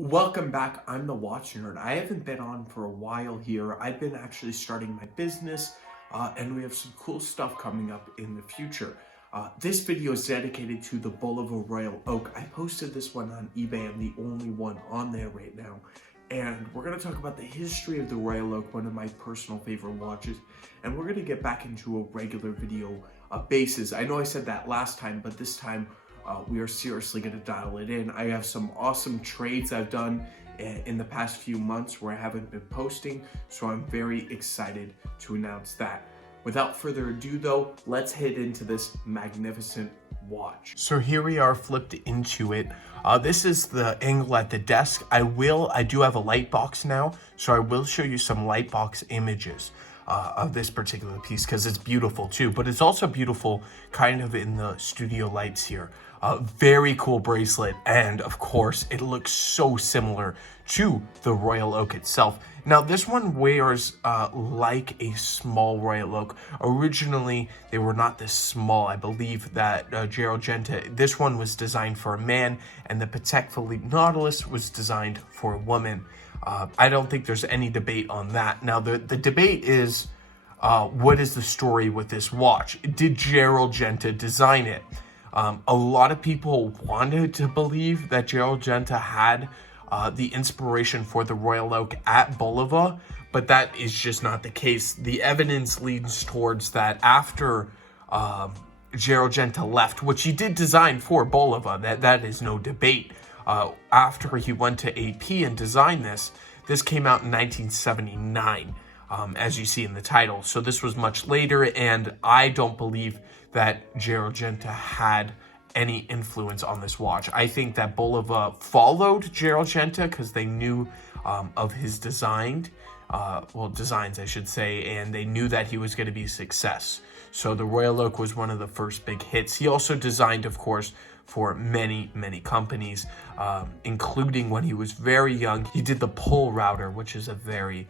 Welcome back. I'm the Watch Nerd. I haven't been on for a while here. I've been actually starting my business, and we have some cool stuff coming up in the future. This video is dedicated to the Bulova Royal Oak. I posted this one on eBay. I'm the only one on there right now. And we're going to talk about the history of the Royal Oak, one of my personal favorite watches. And we're going to get back into a regular video basis. I know I said that last time, but this time we are seriously going to dial it in. I have some awesome trades I've done in the past few months where I haven't been posting, so I'm very excited to announce that. Without further ado though, let's head into this magnificent watch. So here we are flipped into it. This is the angle at the desk. I do have a light box now, so I will show you some light box images of this particular piece because it's beautiful too, but it's also beautiful kind of in the studio lights here. Very cool bracelet, and of course it looks so similar to the Royal Oak itself. Now this one wears like a small Royal Oak. Originally they were not this small. I believe that Gerald Genta, this one was designed for a man, and the Patek Philippe Nautilus was designed for a woman. I don't think there's any debate on that. Now the debate is, what is the story with this watch? Did Gerald Genta design it? A lot of people wanted to believe that Gerald Genta had the inspiration for the Royal Oak at Bulova, but that is just not the case. The evidence leads towards that after Gerald Genta left, which he did design for Bulova, that is no debate. After he went to AP and designed this came out in 1979, as you see in the title. So this was much later, and I don't believe that Gerald Genta had any influence on this watch. I think that Bulova followed Gerald Genta because they knew of his designs, I should say, and they knew that he was going to be a success. So the Royal Oak was one of the first big hits. He also designed, of course, for many companies, including when he was very young. He did the pull router, which is a very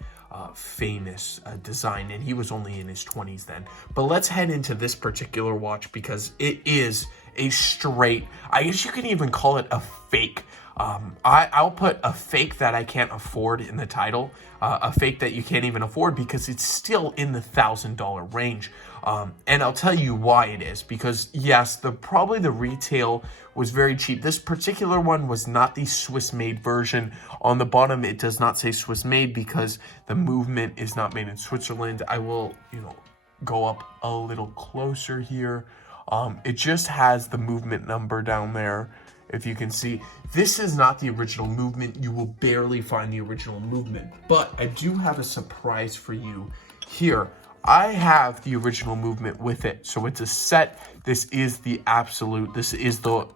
famous design, and he was only in his 20s then. But let's head into this particular watch because it is a straight, I guess you can even call it a fake. I'll put a fake that I can't afford in the title, a fake that you can't even afford because it's still in the $1,000 range. And I'll tell you why it is, because yes, probably the retail was very cheap. This particular one was not the Swiss made version. On the bottom, it does not say Swiss made because the movement is not made in Switzerland. I will, go up a little closer here. It just has the movement number down there. If you can see, this is not the original movement. You will barely find the original movement, but I do have a surprise for you here. I have the original movement with it. So it's a set. This is the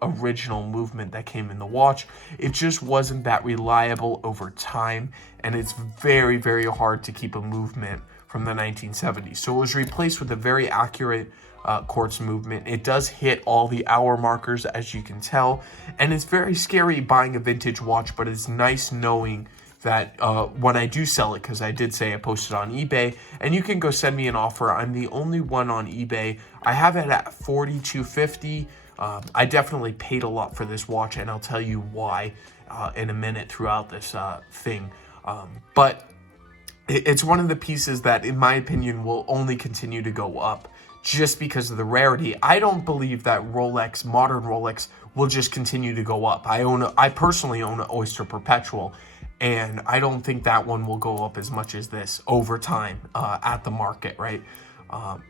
original movement that came in the watch. It just wasn't that reliable over time, and it's very, very hard to keep a movement from the 1970s. So it was replaced with a very accurate quartz movement. It does hit all the hour markers, as you can tell, and it's very scary buying a vintage watch, but it's nice knowing that when I do sell it, because I did say I posted on eBay, and you can go send me an offer. I'm the only one on eBay. I have it at $42.50. I definitely paid a lot for this watch, and I'll tell you why in a minute throughout this thing. But it's one of the pieces that, in my opinion, will only continue to go up just because of the rarity. I don't believe that Rolex, modern Rolex, will just continue to go up. I personally own an Oyster Perpetual, and I don't think that one will go up as much as this over time at the market, right?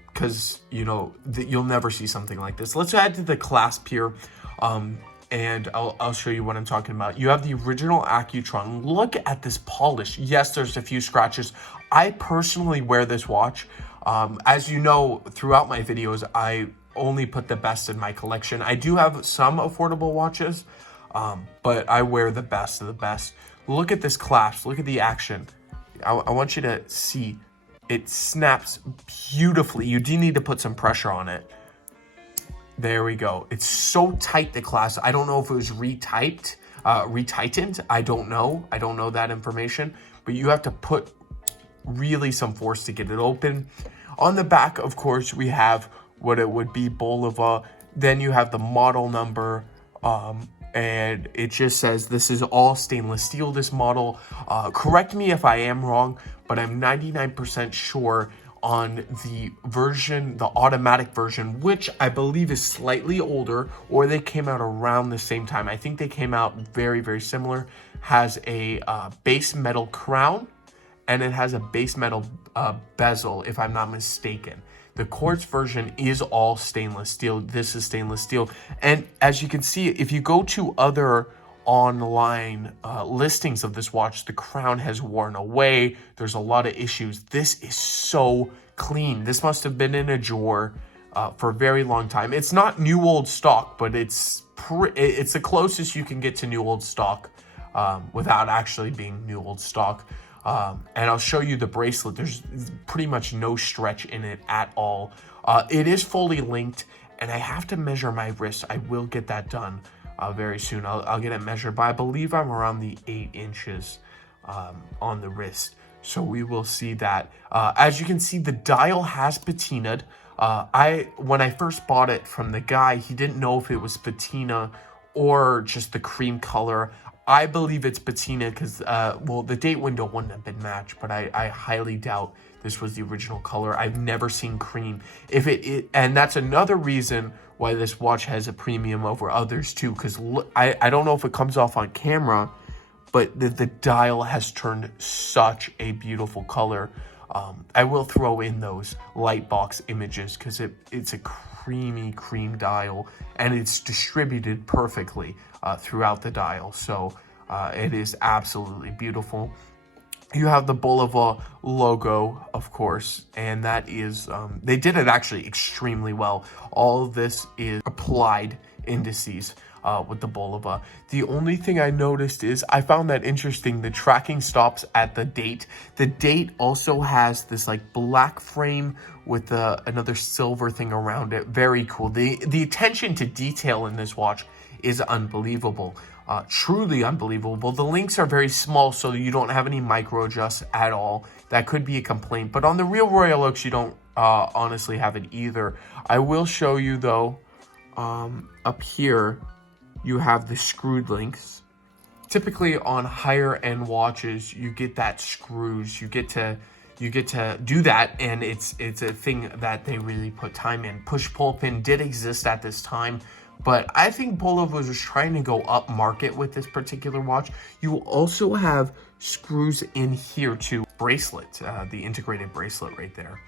Because, you'll never see something like this. Let's add to the clasp here, and I'll show you what I'm talking about. You have the original Accutron. Look at this polish. Yes, there's a few scratches. I personally wear this watch. As you know, throughout my videos, I only put the best in my collection. I do have some affordable watches, but I wear the best of the best. Look at this clasp. Look at the action. I want you to see. It snaps beautifully. You do need to put some pressure on it. There we go. It's so tight, the clasp. I don't know if it was retightened. I don't know. I don't know that information. But you have to put really some force to get it open. On the back, of course, we have what it would be Bulova. Then you have the model number. and it just says this is all stainless steel, this model. Correct me if I am wrong, but I'm 99% sure on the version, the automatic version, which I believe is slightly older, or they came out around the same time. I think they came out very, very similar. Has a base metal crown, and it has a base metal bezel, if I'm not mistaken. The Quartz version is all stainless steel. This is stainless steel. And as you can see, if you go to other online listings of this watch, the crown has worn away. There's a lot of issues. This is so clean. This must have been in a drawer for a very long time. It's not new old stock, but it's the closest you can get to new old stock without actually being new old stock. And I'll show you the bracelet. There's pretty much no stretch in it at all. It is fully linked, and I have to measure my wrist. I will get that done very soon. I'll get it measured, but I believe I'm around the 8 inches on the wrist. So we will see that. As you can see, the dial has patinaed. When I first bought it from the guy, he didn't know if it was patina or just the cream color. I believe it's patina because, well, the date window wouldn't have been matched, but I highly doubt this was the original color. I've never seen cream. And that's another reason why this watch has a premium over others too, because I don't know if it comes off on camera, but the dial has turned such a beautiful color. I will throw in those light box images because it's a creamy cream dial, and it's distributed perfectly throughout the dial. So it is absolutely beautiful. You have the Bulova logo, of course, and that is, they did it actually extremely well. All of this is applied indices with the Bulova. The only thing I noticed is, I found that interesting, the tracking stops at the date. The date also has this like black frame with another silver thing around it. Very cool. The attention to detail in this watch is unbelievable. Truly unbelievable. The links are very small, so you don't have any micro adjusts at all. That could be a complaint, but on the real Royal Oaks, you don't honestly have it either. I will show you though, up here, you have the screwed links. Typically on higher end watches, you get that screws. You get to do that, and it's a thing that they really put time in. Push-pull pin did exist at this time, but I think Bulova was trying to go up market with this particular watch. You also have screws in here too. Bracelet, the integrated bracelet right there,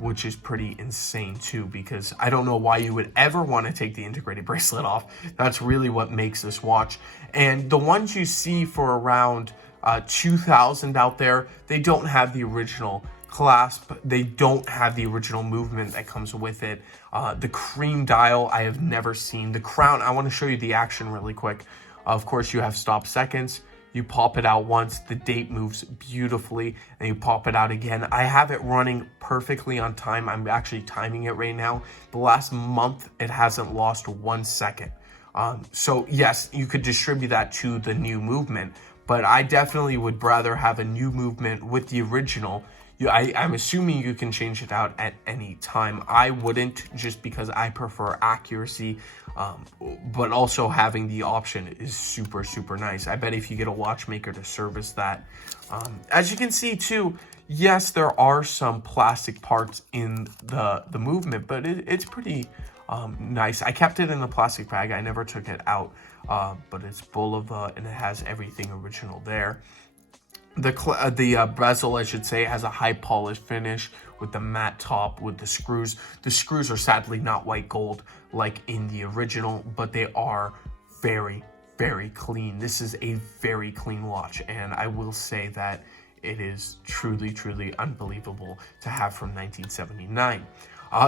which is pretty insane too, because I don't know why you would ever want to take the integrated bracelet off. That's really what makes this watch. And the ones you see for around 2,000 out there, they don't have the original clasp. They don't have the original movement that comes with it. The cream dial I have never seen. The crown, I want to show you the action really quick. Of course, you have stop seconds. You pop it out once, the date moves beautifully, and you pop it out again. I have it running perfectly on time. I'm actually timing it right now. The last month, it hasn't lost 1 second. So yes, you could distribute that to the new movement, but I definitely would rather have a new movement with the original. I'm assuming you can change it out at any time. I wouldn't, just because I prefer accuracy, but also having the option is super, super nice. I bet if you get a watchmaker to service that. As you can see too, yes, there are some plastic parts in the movement, but it's pretty nice. I kept it in a plastic bag. I never took it out, but it's Bulova, and it has everything original there. The bezel, I should say, has a high polish finish with the matte top with the screws. The screws are sadly not white gold like in the original, but they are very, very clean. This is a very clean watch, and I will say that it is truly, truly unbelievable to have from 1979.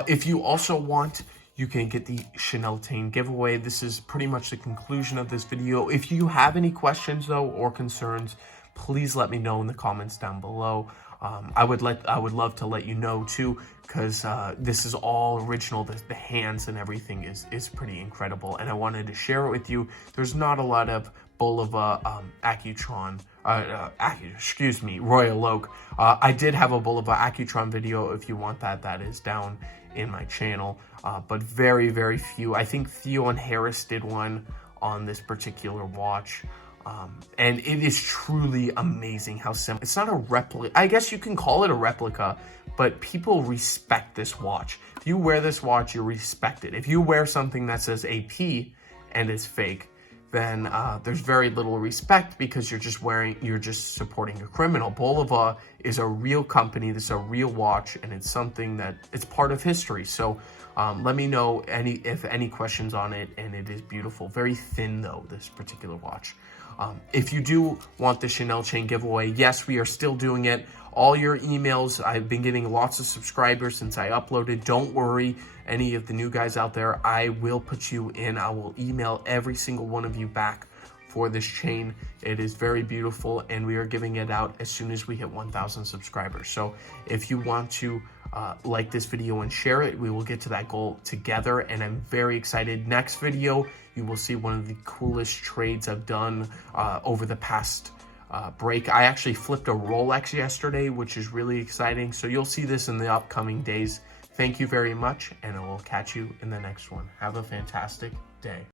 If you also want, you can get the Chanel Tane giveaway. This is pretty much the conclusion of this video. If you have any questions though, or concerns, please let me know in the comments down below. I would love to let you know too, because this is all original. The hands and everything is pretty incredible, and I wanted to share it with you. There's not a lot of Bulova Accutron, excuse me, Royal Oak. I did have a Bulova Accutron video. If you want that, that is down in my channel, but very, very few. I think Theo and Harris did one on this particular watch. And it is truly amazing how simple. It's not a replica. I guess you can call it a replica, but people respect this watch. If you wear this watch, you respect it. If you wear something that says AP and is fake, then there's very little respect because you're just supporting a criminal. Bulova is a real company. This is a real watch, and it's something that it's part of history. So let me know if any questions on it, and it is beautiful. Very thin though, this particular watch. If you do want the Chanel chain giveaway, yes, we are still doing it. All your emails, I've been getting lots of subscribers since I uploaded. Don't worry, any of the new guys out there, I will put you in. I will email every single one of you back for this chain. It is very beautiful, and we are giving it out as soon as we hit 1,000 subscribers. So if you want to like this video and share it, we will get to that goal together, and I'm very excited. Next video, you will see one of the coolest trades I've done over the past break. I actually flipped a Rolex yesterday, which is really exciting. So you'll see this in the upcoming days. Thank you very much, and I will catch you in the next one. Have a fantastic day.